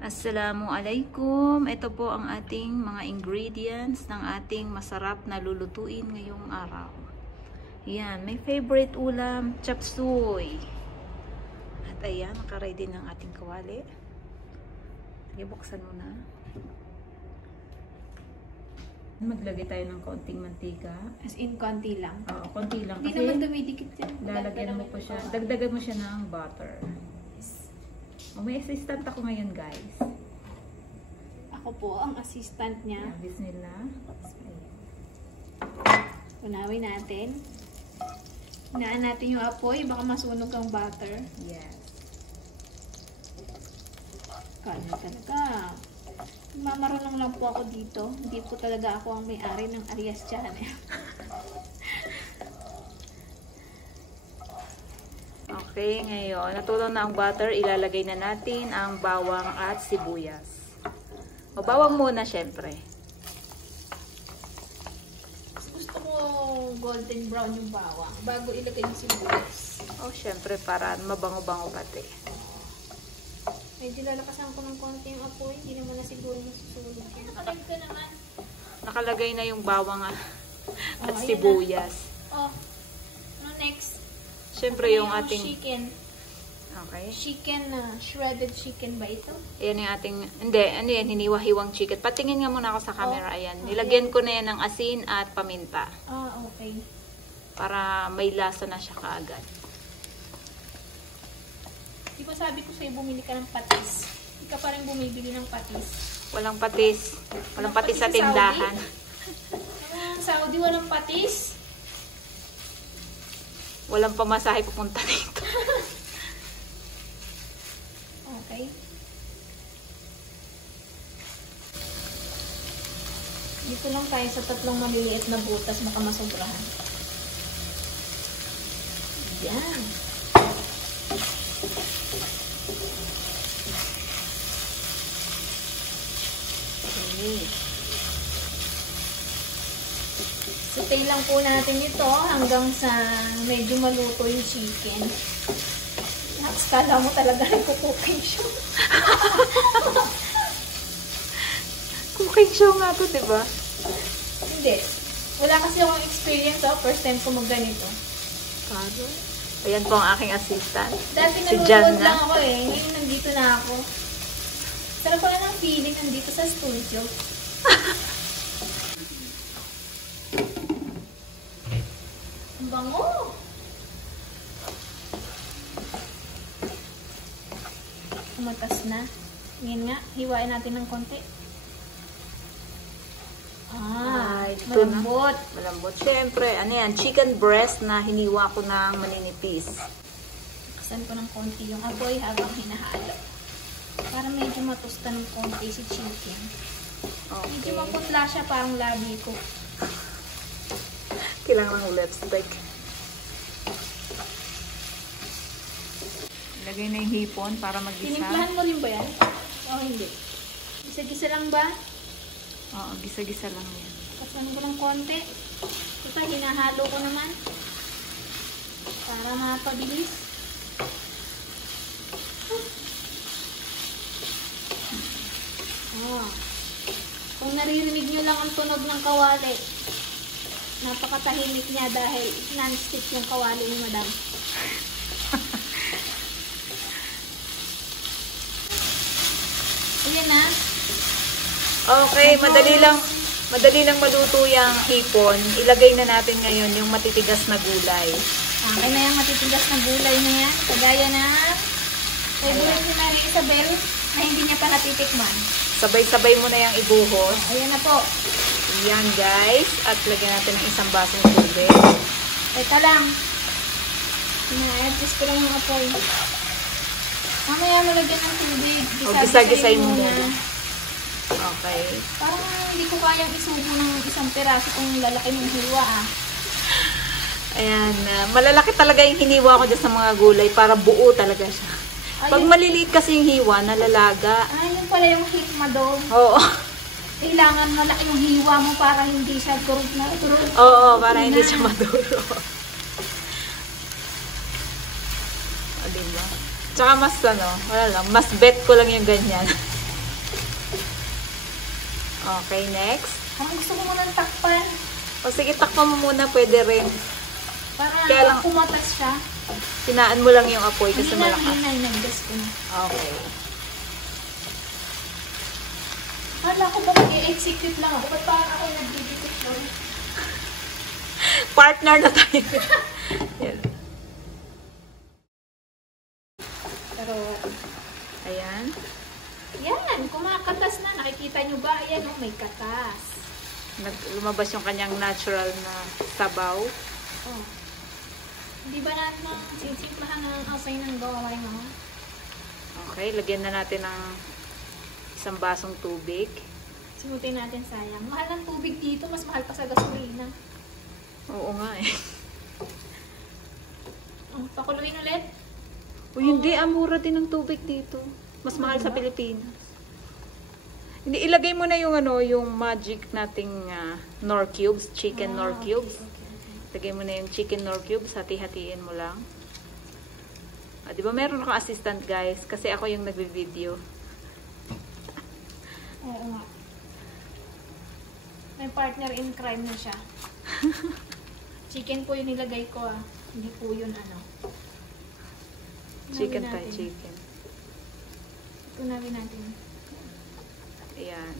Assalamualaikum. Ito po ang ating mga ingredients ng ating masarap na lulutuin ngayong araw. Yan, may favorite ulam, chop suey. At ayan, nakaready ng ating kawali. Sige, buksan mo na. Maglagay tayo ng konting mantika. As in, konti lang? Oo, konti lang. Hindi naman dumidikit yan. Lalagyan mo pa siya. Dagdagan mo siya ng butter. Oh, may assistant ako ngayon, guys. Ako po ang assistant niya. Yeah, bismillah. Unawin natin. Hinaan natin yung apoy. Baka masunog ang butter. Yes. Kaya talaga. Mamarunong lang po ako dito. Hindi po talaga ako ang may-ari ng Arias Channel. Okay, ngayon, natunaw na ang butter, ilalagay na natin ang bawang at sibuyas. O, bawang muna, syempre. Gusto ko golden brown yung bawang bago ilagay yung sibuyas. O, syempre, para mabango-bango pati. Medyo lalakasan ko ng konti yung apoy. Hindi naman na siguro masusunog yan. Nakalagay ka naman. Nakalagay na yung bawang at sibuyas. Oh, ano next? Syempre, yung ating... chicken. Okay. Chicken na, shredded chicken ba ito? Ayan yung ating... Hindi, ano yan, hiniwa-hiwang chicken. Patingin nga muna ako sa camera. Ayan. Nilagyan ko na yan ng asin at paminta. Ah, okay. Para may lasa na siya kaagad. Di ba sabi ko sa'yo, bumili ka ng patis? Hindi ka pa rin bumibili ng patis. Walang patis. Walang patis sa tindahan. Saudi walang patis? Walang pamasahe pupunta dito. Okay. Dito lang tayo sa tatlong maliliit na butas, makamasobrahan. Yan. Okay. Sutay lang po natin ito hanggang sa medyo maluto yung chicken. Kala mo talaga nagkukuking show. Cooking show nga to, diba? Hindi. Wala kasi akong experience, First time ko magganito. Ayan po ang aking assistant. Dati Si nanonood Jan lang ako Ngayon nandito na ako. Sarap pala ng feeling nandito sa studio. Ang bango! Umatas na. Ngayon nga, hiwain natin ng konti. Malambot. Malambot. Siyempre, ano yan, chicken breast na hiniwa ko ng maninipis. Kasan ko ng konti yung apoy habang hinahalo. Para medyo matusta ng konti si chicken. Okay. Medyo maputla siya, parang labi ko. Kailangan ng lipstick. Lagay na yung hipon para mag-gisa. Tinimplahan mo rin ba yan? O hindi? Gisa-gisa lang ba? Oo, gisa-gisa lang yan. Kasan ko ng konti. Ito, hinahalo ko naman. Para mapabilis. Kung naririnig nyo lang ang tunog ng kawali, napakatahimik niya dahil non-stick yung kawali ni Madam. Ayan na. Okay, madali lang maluto yung hipon. Ilagay na natin ngayon yung matitigas na gulay. Okay na yung matitigas na gulay na yan. Kagaya na favorite ni Marie Isabel na hindi niya pa natitikman. Sabay-sabay mo na yung ibuhos. Ayan na po. Yan guys. At lagyan natin ng isang basong tubig. Teka lang. Ina-adjust ko lang yung apoy. Mamaya malagyan ng tubig. Gisa-gisay mo muna. Okay. Parang hindi ko kayang isubo ng isang peraso kung lalaki ng hiwa Ayan. Malalaki talaga yung hiniwa ko dyan sa mga gulay para buo talaga siya. Pag maliliit kasi yung hiwa, nalalaga. Yun pala yung hikma doon. Oo. Eh, kailangan malaki yung hiwa mo para hindi siya durog na durog. Oo, para hindi siya maduro. O, diba? Tsaka mas wala lang, mas bet ko lang yung ganyan. Okay, next. Ang gusto ko munang takpan. O sige, takpan mo muna, pwede rin. Para Kaya lang, pumatas siya. Hinaan mo lang yung apoy kasi malakas. Hindi na, nag-gas ko na. Okay. Kala ko ba mag-i-execute lang ako? Ba't parang ako nag-didikit lang? Partner na tayo. Yan. Pero, Ayan. yan, kumakatas na. Nakikita nyo ba? Ayan, oh, may katas. Lumabas yung kanyang natural na sabaw. Oh. Hindi ba natin sisimplahan ng asay ng gawalay mo? Okay, lagyan na natin ng isang basong tubig. Simutin natin, sayang. Mahal ng tubig dito, mas mahal pa sa gasolina. Oo nga eh. Oh, pakuluin ulit. O hindi, mura din ng tubig dito. Mas mahal sa Pilipinas. Hindi, ilagay mo na yung yung magic nating Knorr cubes, chicken Knorr cubes. Okay. Lagay mo na yung chicken Knorr cubes, hati-hatiin mo lang. Di ba meron akong assistant, guys? Kasi ako yung nagbe-video. Oo nga. May partner in crime na siya. Chicken po yung nilagay ko Hindi po yun Chicken tayo, chicken. Tunawin natin. Ayan.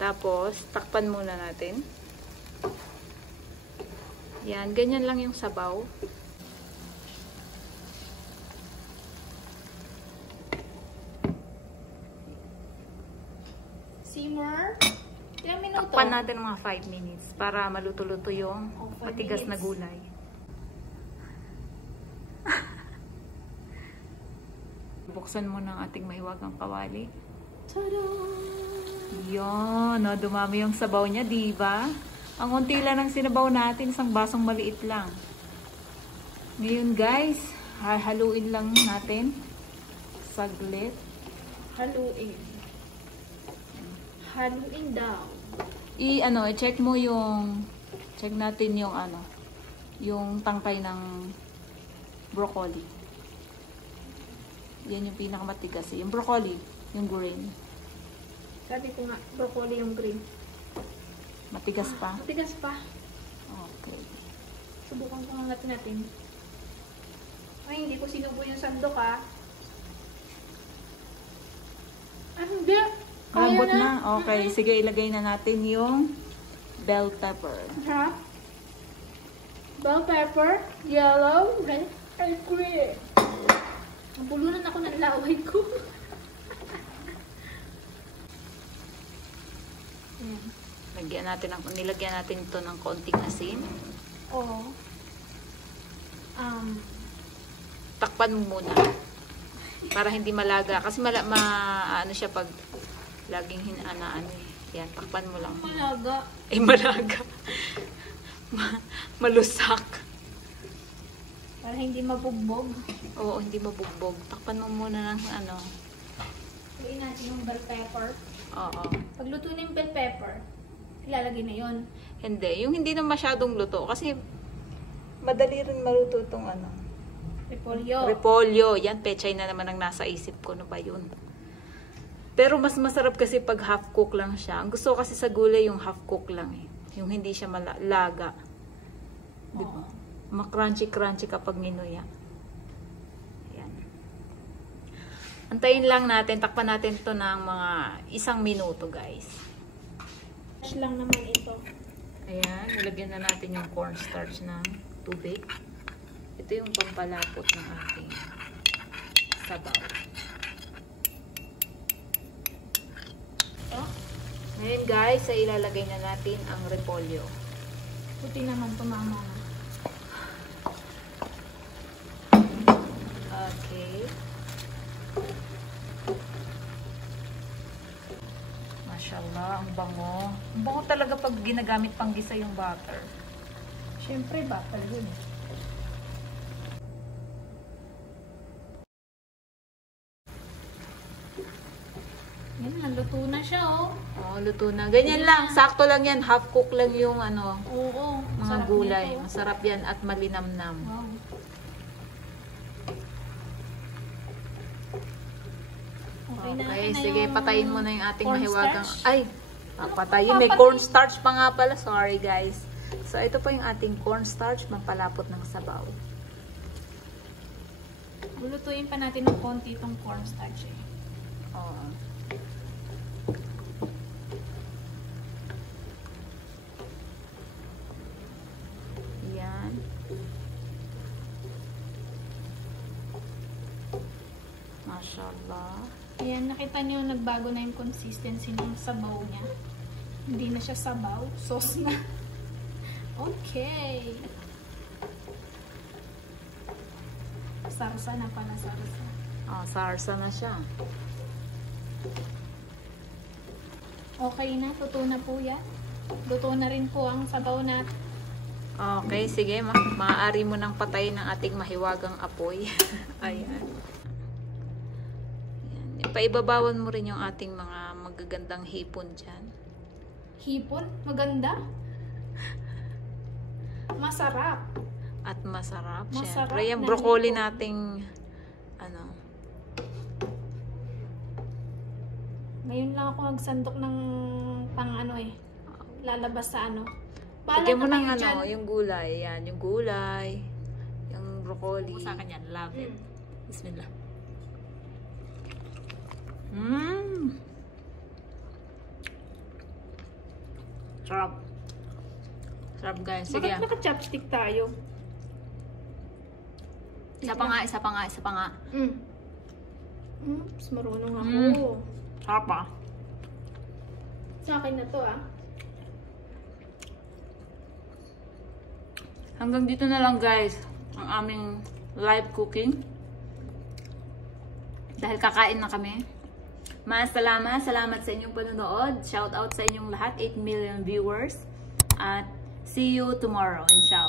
Tapos, takpan muna natin. Yan, ganyan lang yung sabaw. Simmer. Ilang minuto? Takpan natin mga 5 minutes para maluto-luto yung 5 matigas na minutes. gulay. Buksan mo ng ating mahiwagang kawali. Tada! Yan, dumami yung sabaw niya, diba? Ang unti lang ng sinabaw natin, isang basong maliit lang. Ngayon guys, haluin lang natin. Saglit. Haluin. Haluin daw. I-check mo check natin yung tangkay ng broccoli. Yan yung pinakamatigas. Yung broccoli, yung green. Sabi ko nga, broccoli yung green. Matigas pa? Matigas pa. Okay. Subukan ko nga natin. Ay, hindi ko sinubo yung sandok hindi. Malambot Kaya na? Okay. Sige, ilagay na natin yung bell pepper. Ha? Bell pepper, yellow, red, and green. Nabulunan ako ng laway ko. Nilagyan natin ito ng konting asin. Oo. Takpan mo muna. Para hindi malaga. Kasi siya pag laging Yan, takpan mo lang. Malaga. Malaga. Malusak. Para hindi mabugbog. Oo, hindi mabugbog. Takpan mo muna ng Lagyan natin yung bell pepper. Oo. Pagluto na yung bell pepper, ilalagay na yon. Hindi. Yung hindi na masyadong luto. Kasi madali rin maluto itong Repolyo. repolyo. Yan, pechay na naman ang nasa isip ko. Ano ba yun? Pero mas masarap kasi pag half cook lang siya. Ang gusto ko kasi sa gulay yung half cook lang eh. Yung hindi siya malaga. Diba? Ma-crunchy-crunchy kapag ninuya. Ayan. Antayin lang natin. Takpan natin to ng mga 1 minuto, guys. Fresh lang naman ito. Ayan. Nilagyan na natin yung cornstarch ng tubig. Ito yung pampalapot ng ating sabaw. Ngayon guys, ay ilalagay na natin ang repolyo. Puti naman, tumama na. Okay. Mashallah, ang bango. Ang bango talaga pag ginagamit pang gisa yung butter. Siyempre, butter yun. Yan, naluto na siya, oh. Oh, luto na. Ganyan lang. Sakto lang yan. Half cook lang yung ano, Oo. mga Sarap gulay. nito. Masarap yan at malinamnam. Wow. Okay, na. Okay, na sige. yung Patayin mo na yung ating mahiwagang... cornstarch. Ay! Patayin. May cornstarch pa nga pala. Sorry, guys. So, ito po yung ating cornstarch. Mampalapot ng sabaw. Lulutuin pa natin ng konti itong cornstarch, eh. Oo. Yan. Mashallah. Ayan, nakita niyo nagbago na yung consistency ng sabaw niya. Hindi na siya sabaw, sauce na. Okay. Sarsa na pala, sarsa. Oh, sarsa na siya. Okay na, luto na po yan. Luto na rin po ang sabaw natin. Okay, sige. Maaari mo nang patayin ang ating mahiwagang apoy. Ayan. Paibabawan mo rin yung ating mga magagandang hipon dyan. Hipon? Maganda? Masarap. At masarap. Masarap Siyempre, yung na broccoli hipon. nating ano. Ngayon lang ako magsandok ng pang ano eh. Lalabas sa ano. Lagyan mo na ng kayo ano, dyan. yung gulay. Yan, yung gulay. Yung broccoli. Sa akin yan, love it. Bismillah. Sarap. Sarap, guys. Sige. Bakit naka-chopstick tayo? Isa pa nga, isa pa nga, isa pa nga. Oops, marunong ako. Sarap ah. Sa akin na to ah. Hanggang dito na lang, guys, ang aming live cooking. Dahil kakain na kami. Salamat sa inyong panonood. Shout out sa inyong lahat, 8 million viewers. At see you tomorrow, inshallah.